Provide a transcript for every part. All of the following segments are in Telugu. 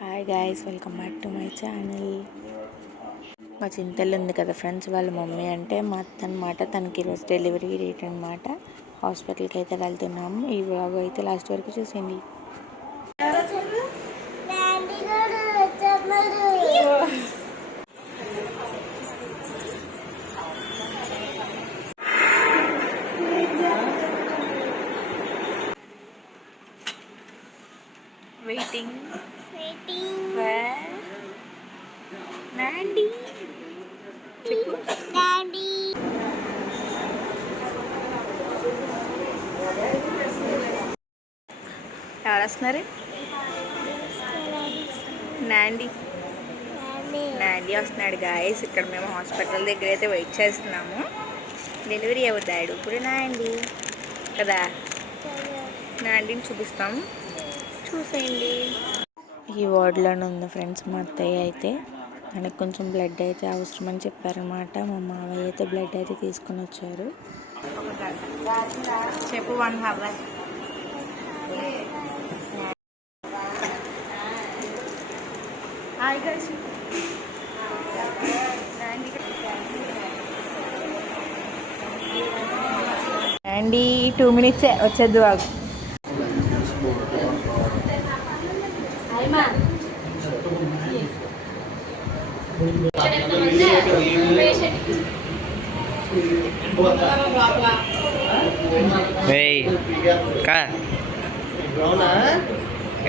Hi guys, welcome back to my channel. మా చింతలు ఉంది కదా ఫ్రెండ్స్, వాళ్ళ మమ్మీ అంటే మా అత్త అనమాట. తనకి ఈరోజు డెలివరీ డేట్ అనమాట. హాస్పిటల్కి అయితే వెళ్తున్నాము. ఈ వ్లాగ్ అయితే లాస్ట్ వరకు చూసింది. Waiting for Nandi. Nandi. ఎవరు వస్తున్నారు? నాండి వస్తున్నాడు గాయస్. ఇక్కడ మేము హాస్పిటల్ దగ్గర అయితే వెయిట్ చేస్తున్నాము. డెలివరీ అవుతాడు ఇప్పుడు నాండి కదా. నాండిని చూపిస్తాం, చూసేయండి. ఈ వార్డులోనే ఉంది ఫ్రెండ్స్ మా అత్తయ్య అయితే. తనకి కొంచెం బ్లడ్ అయితే అవసరం అని చెప్పారనమాట. మా మావయ్య అయితే బ్లడ్ అయితే తీసుకుని వచ్చారు. చెప్పు 1 hour. అండి 2 minutes వచ్చేద్దు బాగు.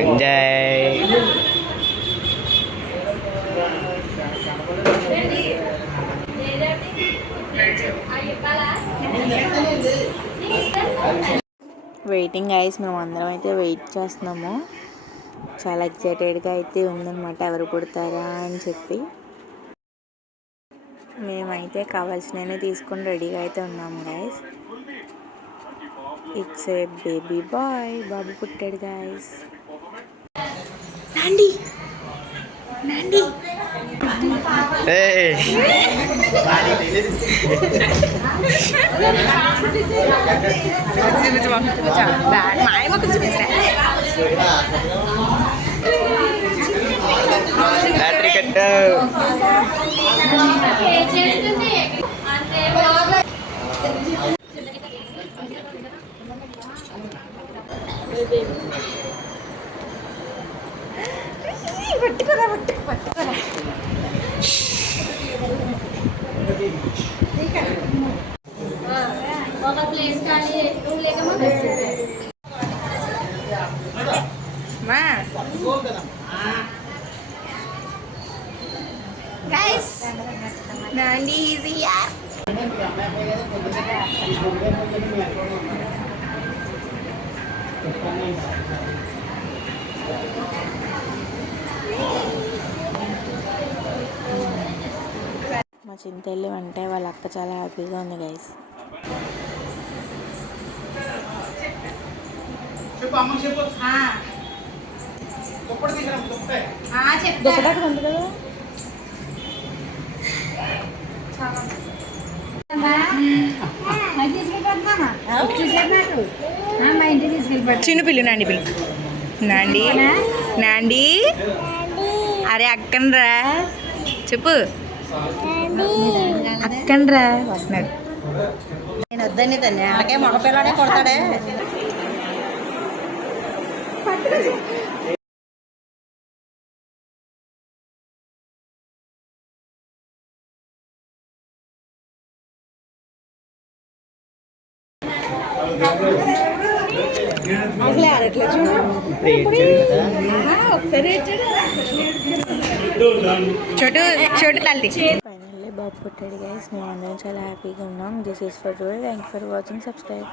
ఎంజాయ్. వెయిటింగ్ ఐస్, మేము అందరం అయితే వెయిట్ చేస్తున్నాము. చాలా ఎక్సైటెడ్గా అయితే ఉందన్నమాట, ఎవరు పుడతారా అని చెప్పి. మేమైతే కావాల్సినవి తీసుకొని రెడీగా అయితే ఉన్నాము guys. It's a baby boy, బాబు పుట్టాడు గైస్. నాండి నాండి బ్యాటరీ కట్ట. ఒక ప్లేస్ కానీ రూమ్ లేకమా మా గైస్, నాండి ఈజ్ హియర్. మా చింతల్లి అంటే వాళ్ళ అక్క చాలా హ్యాపీగా ఉంది గైస్. చిన్న పిల్లు నాండి, పిల్లు నాండి. నాండి అరే అక్కనరా చెప్పు, అక్కనరా వస్తున్నాడు. నేను వద్దని తల్లి, అలాగే మగపిల్లడే కొడతాడే. అసలు ఆడట్లే చూడు, ఒకసారి చోటు చోటు తల్లి. ఫైనల్లీ బాబు పుట్టాడు గైస్. మేము అందరం చాలా హ్యాపీగా ఉన్నాం. This is for today. Thank you for watching. Subscribe.